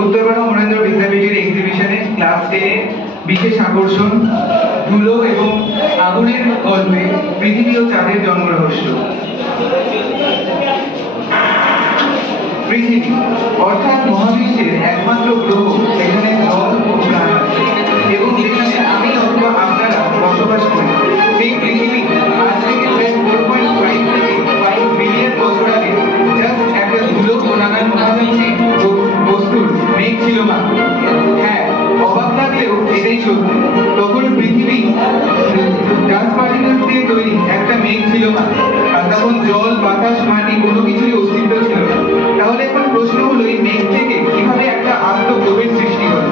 Uttarpara Mahendra বিদ্যাপীঠের এক্সিবিশনে class 10 বিশেষ আকর্ষণ ধুলো এবং আগুনের গল্পে পৃথিবী ও চাঁদের জন্ম রহস্য। পৃথিবী অর্থাৎ মহাবিশ্বের একমাত্র গ্রহ যেখানে জল ও প্রাণ আছে এবং যেখানে আমি অথবা আপনারা বসবাস করি। সেই পৃথিবী আজ থেকে প্রায় 4.5 থেকে 5 বিলিয়ন বছর আগে জাস্ট একটা ধুলো ও নানান মহাজাগতিক বস্তুর মেঘ ছিল মাত্র। হ্যাঁ, অবাক লাগলেও এটাই সত্যি। তখন পৃথিবী ডাস্ট পার্টিকেলস দিয়ে তৈরি একটা মেঘ ছিল মাত্র, আর তখন জল, বাতাস, মাটি কোনো কিছুই অস্তিত্ব ছিল না। তাহলে এখন প্রশ্ন হলো, এই মেঘ থেকে কিভাবে একটা আস্ত গ্রহের সৃষ্টি হলো,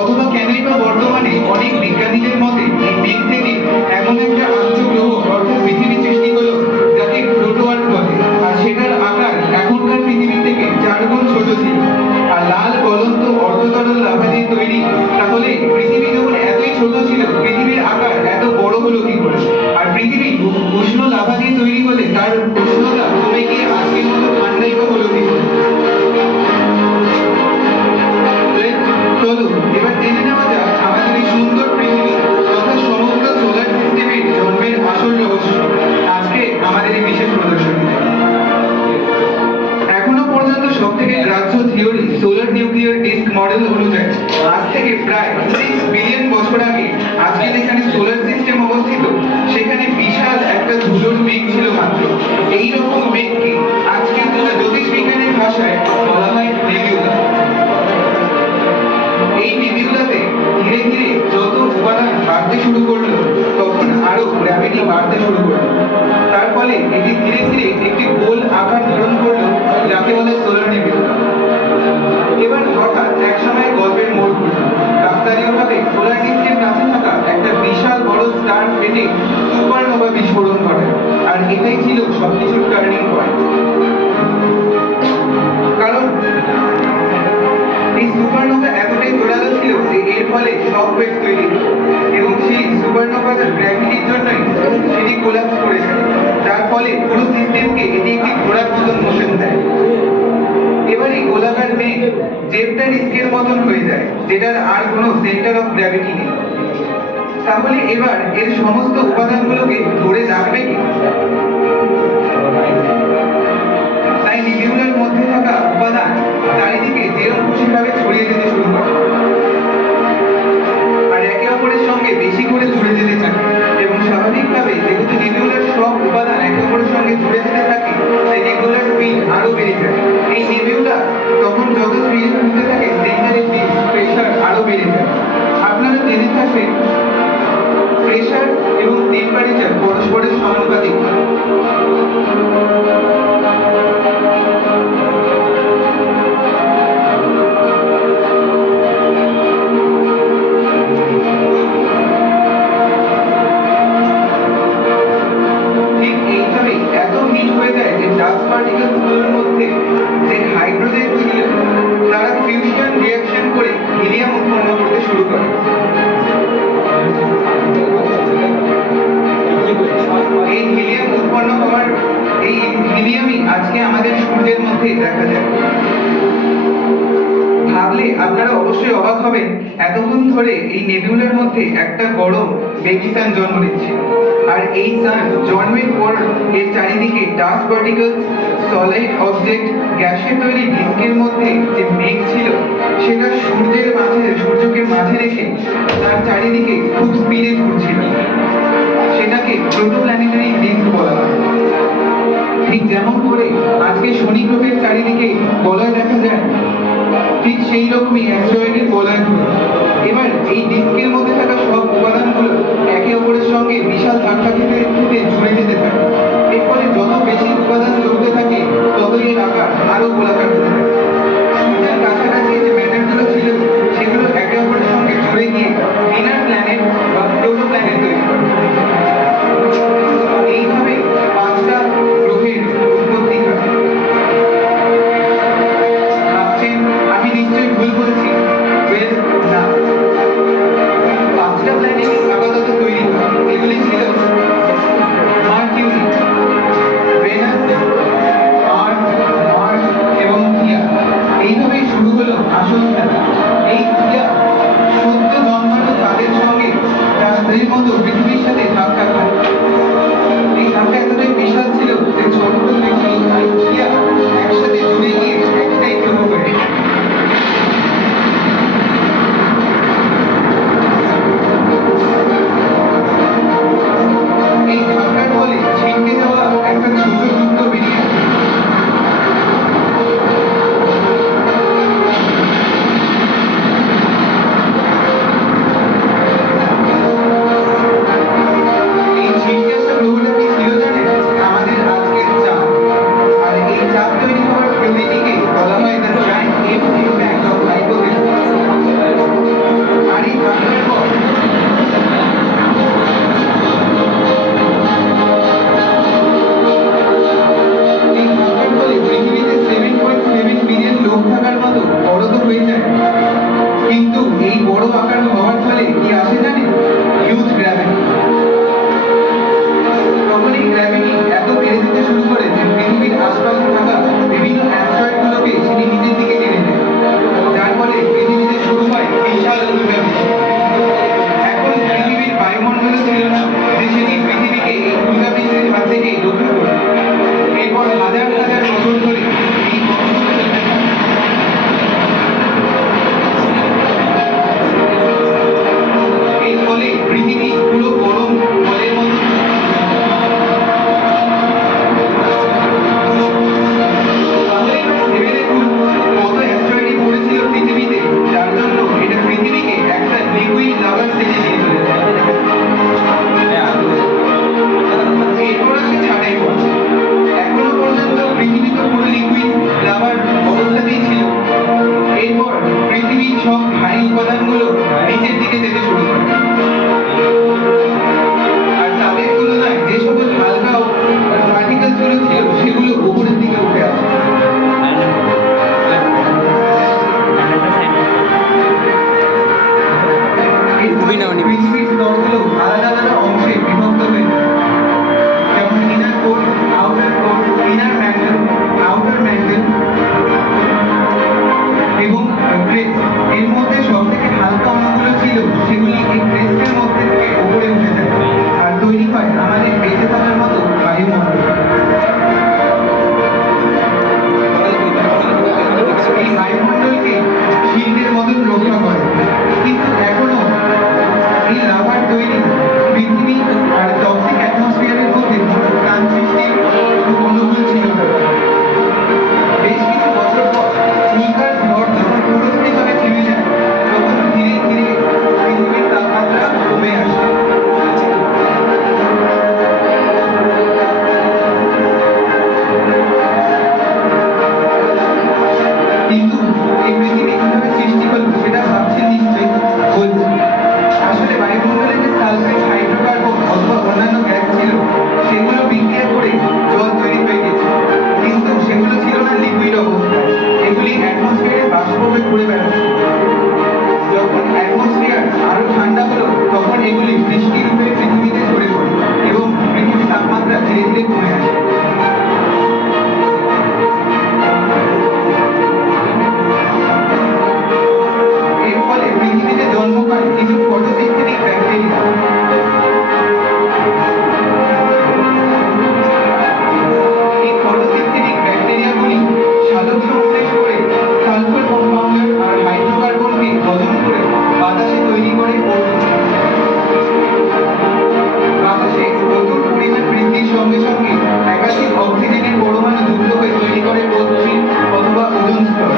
অথবা কেনই বা বর্তমানে অনেক বিজ্ঞানীদের মতে এই মেঘ থেকে এমন একটা আস্ত গ্রহ অর্থাৎ পৃথিবী সৃষ্টি হলো যাকে প্রোটোয়ার্থ বলে, আর সেটার আকার এখনকার পৃথিবীর থেকে 4 গুণ ছোট ছিল, আর লাল গলন্ত অর্ধতরল লাভা দিয়ে তৈরি। তাহলে পৃথিবী যখন এতই ছোট ছিল, পৃথিবীর আকার এত বড় হলো কি করে? আর পৃথিবী উষ্ণ লাভা দিয়ে তৈরি হলে তার উষ্ণতা কমে গিয়ে আজকের মতো ঠান্ডাই বা হলো কি করে? চলো এবার জেনে নেওয়া যাক আমাদের এই সুন্দর পৃথিবী তথা সমগ্র সোলার সিস্টেমের জন্মের আসল রহস্য আজকে আমাদের এই বিশেষ প্রদর্শনীতে। এখনো পর্যন্ত সব থেকে গ্রাহ্য theory solar nuclear disk model অনুযায়ী আজ থেকে প্রায় 6 বিলিয়ন বছর আগে আজকে যেখানে সোলার সিস্টেম অবস্থিত সেখানে বিশাল একটা ধুলোর মেঘ ছিল মাত্র। এইরকম মেঘকে আজকে জ্যোতিষবিজ্ঞানের ভাষায় বলা হয় নেবিউলা। এই নেবিউলাতে ধীরে ধীরে যত উপাদান বাড়তে শুরু করলো তখন আরো গ্র্যাভিটি বাড়তে শুরু করলো। তার ফলে এটি ধীরে ধীরে একটি গোল আকার ধারণ করলো যাকে বলে সোলার নেবিউলা। এবার হঠাৎ এক সময় গল্পের মোড় ঘুরল। কাকতালীয়ভাবে সোলার ডিস্কের কাছে থাকা একটা বিশাল বড় স্টার ফেটে সুপারনোভা বিস্ফোরণ ঘটে, আর এটাই ছিল সবকিছুর টার্নিং পয়েন্ট। কারণ এই সুপারনোভা এতটাই জোরালো ছিল যে এর ফলে শক ওয়েভ তৈরি হলো এবং সেই সুপারনোভার গ্র্যাভিটির জন্যই সেটি কোলাপস করে যায়, যার ফলে পুরো সিস্টেমকে এটি একটি ঘোড়ার মতন মোশন দেয়। এবার এই গোলাকার মেঘ জেপটা ডিস্কের মতন হয়ে যায়, যেটার আর কোনো সেন্টার অফ গ্র্যাভিটি নেই। তাহলে এবার এর সমস্ত উপাদানগুলোকে ধরে রাখবে কি? তাই নেবিউলার মধ্যে থাকা উপাদান চারিদিকে যেরকম খুশিভাবে ছড়িয়ে যেতে শুরু করে আর একে অপরের সঙ্গে বেশি করে জুড়ে যেতে থাকে, এবং স্বাভাবিকভাবে যেহেতু নেবিউলার সব উপাদান একে অপরের সঙ্গে জুড়ে যেতে থাকে তাই নেবিউলার স্পিড আরো বেড়ে যায়। এই নেবিউলা তখন যত স্পিডে ঘুরতে থাকে সেন্টারের প্রেশার আরো বেড়ে যায়। আপনারা জেনে থাকবেন প্রেশার এবং টেম্পারেচার পরস্পরের সমানুপাতিক হয়। ডাস্ট পার্টিকেলসগুলোর মধ্যে যে হাইড্রোজেন ছিল তারা ফিউশন রিঅ্যাকশন করে হিলিয়াম উৎপন্ন করতে শুরু করে। এই হিলিয়াম উৎপন্ন হওয়ার এই হিলিয়ামই আজকে আমাদের সূর্যের মধ্যে দেখা যায়। ভাবলে আপনারা অবশ্যই অবাক হবেন, এতক্ষণ ধরে এই নেবিউলার মধ্যে একটা গরম বেবি সান জন্ম নিচ্ছে, আর এই সান জন্মের পর এর চারিদিকে ডাস্ট পার্টিকেলস, সলিড অবজেক্ট, গ্যাসের তৈরি ডিস্কের মধ্যে যে মেঘ ছিল সেটা সূর্যকে মাঝে রেখে তার চারিদিকে খুব স্পিডে ঘুরছিল। সেটাকে প্রোটোপ্ল্যানেটারি ডিস্ক বলা হয়। ঠিক যেমন করে আজকে শনি গ্রহের চারিদিকে বলয় দেখা যায়, ঠিক সেই রকমই অ্যাস্ট্রয়েডের বলয় ঘুরে। এবার এই ডিস্কের মধ্যে থাকা সব উপাদানগুলো একে অপরের সঙ্গে বিশাল ধাক্কা খেতে খেতে জুড়ে যেতে থাকে। এর ফলে যত বেশি উপাদান জড়তে থাকে ততই এর আকার আরো গোলাকার হতে থাকে। সূর্যের কাছাকাছি যে ম্যাটারগুলো ছিল সেগুলো একে অপরের সঙ্গে জুড়ে গিয়ে ইনার প্ল্যানেট বা প্রোটোপ্ল্যানেট তৈরি করে। এইভাবে 5টা গ্রহের উৎপত্তি হয়। ভাবছেন আমি নিশ্চয়ই ভুল বলছি? না, 5টা প্ল্যানেট আপাতত তৈরি হয়। এগুলি ছিল মার্কিউরি, ভেনাস, আর্থ, মার্স এবং থিয়া। এইভাবেই শুরু হলো আসল খেলা। আকার মতো বড় তো হয়ে যায়, কিন্তু এই বড় আকার হওয়ার ফলে কি আসে জানেন? Huge gravity. তখন এই গ্র্যাভিটি এত বেড়ে যেতে শুরু করে যে পৃথিবীর আশপাশে থাকা বিভিন্ন অ্যাস্ট্রয়েড গুলোকে সেটি নিজের দিকে টেনে নেয়, যার ফলে পৃথিবীতে শুরু হয় বিশাল উল্কাপিণ্ড। এখন পৃথিবীর বায়ুমণ্ডলে ছিল না যে সেটি পৃথিবীকে এই উল্কাপিণ্ডের হাত থেকে রক্ষা করবে। এরপর হাজার হাজার বছর ধরে এই বর্ষণ চলতে থাকে। এর ফলে পৃথিবী পুরো গরম বলের মতো। তাহলে ভেবে দেখুন কত অ্যাস্ট্রয়েডই পড়েছিল পৃথিবীতে, যার জন্য এটা পৃথিবীকে একটা লিকুইড লাভার স্টেজে নিয়ে চলে যায়। এরপর আসে ছাড়ের পর। এখনো পর্যন্ত পৃথিবী তো পুরো লিকুইড লাভার অবস্থাতেই ছিল। এরপর পৃথিবীর সব ভারী উপাদানগুলো নিচের দিকে যেতে শুরু করে, আর তাদের তুলনায় যে সকল হালকা পার্টিকেলস গুলো ছিল সেগুলো উপরের দিকে উঠে আসে। পৃথিবীর স্তরগুলো আলাদা আলাদা অংশে বিভক্ত হয়ে যায়, যেমন inner core, outer core, inner mantle, outer mantle এবং ক্রেস্ট। এর মধ্যে সবথেকে হালকা অণুগুলো ছিল সেগুলি এই ক্রেস্টের মধ্যে থেকে উপরে উঠে যায় আর তৈরি হয় আমাদের বেঁচে থাকার মতো বায়ুমণ্ডল। এই বায়ুমণ্ডলকে শিল্ডের মতন রক্ষা করে, কিন্তু এখনো এই লাভার তৈরি পৃথিবী আর টক্সিক অ্যাটমসফিয়ারের মধ্যে কোনো প্রাণ সৃষ্টির খুব অনুকূল ছিল না। বেশ কিছু বছর পর উল্কার ঝড় যখন পুরোপুরিভাবে থেমে যায়, তখন ধীরে ধীরে পৃথিবীর তাপমাত্রা কমে আসে। কিন্তু এই পৃথিবী কিভাবে সৃষ্টি হলো সেটা ভাবছেন নিশ্চয়ই। বলছি, আসলে বায়ুমণ্ডলে যে সালফেট, হাইড্রোকার্বন অথবা অন্যান্য গ্যাস ছিল সেগুলো বিক্রিয়া করে জল তৈরি হয়ে গেছে, কিন্তু সেগুলো ছিল না লিকুইড অবস্থায়। এগুলি অ্যাটমসফিয়ারে বাষ্প হয়ে ঘুরে বেড়াচ্ছে। যখন অ্যাটমসফিয়ার আরো ঠান্ডা হলো তখন এগুলি বৃষ্টি রূপে পৃথিবীতে ঝরে পড়ে এবং পৃথিবীর তাপমাত্রা ধীরে ধীরে কমে আসে। এর ফলে পৃথিবীতে জন্ম পায় কিছু ফটোসিনথেটিক ব্যাকটেরিয়া। এই ফটোসিনথেটিক ব্যাকটেরিয়াগুলি সালোক সংশ্লেষ করে সালফার কম্পাউন্ডার আর হাইড্রোকার্বনকে হজম করে বাতাসে তৈরি করে ওজোন। বাতাসে প্রচুর পরিমাণ বৃদ্ধির সঙ্গে সঙ্গে একাধিক অক্সিজেনের পরমাণু যুক্ত হয়ে তৈরি করে O3 অথবা ওজোন স্তর।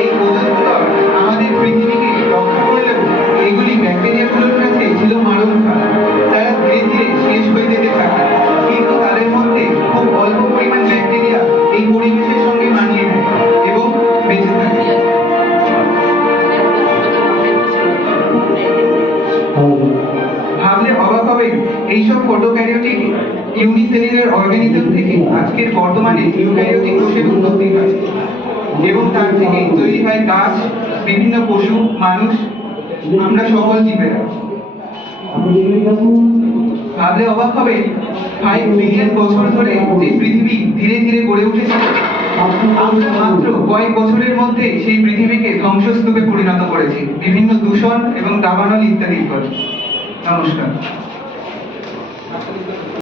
এই ওজোন স্তর আমাদের পৃথিবীকে রক্ষা করলেও এগুলি ব্যাকটেরিয়াগুলোর কাছে ছিল মারণঘাত। তারা ধীরে ধীরে শেষ হয়ে যেতে থাকে, কিন্তু তাদের মধ্যে খুব অল্প পরিমাণ ব্যাকটেরিয়া এই পরিবেশের সঙ্গে মানিয়ে নেয় এবং বেঁচে থাকে। ভাবলে অবাক হবেন, এইসব ফটোক্যারিওটিক ইউনিসেলুলার অর্গানিজম থেকে আজকের বর্তমানে ইউক্যারিওটিক কোষের উৎপত্তি হয় এবং তার থেকে তৈরি হয় গাছ, বিভিন্ন পশু, মানুষ, আমরা সকল জীবেরা। ভাবলে অবাক হবে, 5 বিলিয়ন বছর ধরে যে পৃথিবী ধীরে ধীরে গড়ে উঠেছে, আমরা মাত্র কয়েক বছরের মধ্যে সেই পৃথিবীকে ধ্বংসস্তূপে পরিণত করেছি বিভিন্ন দূষণ এবং দাবানল ইত্যাদির ফলে। নমস্কার।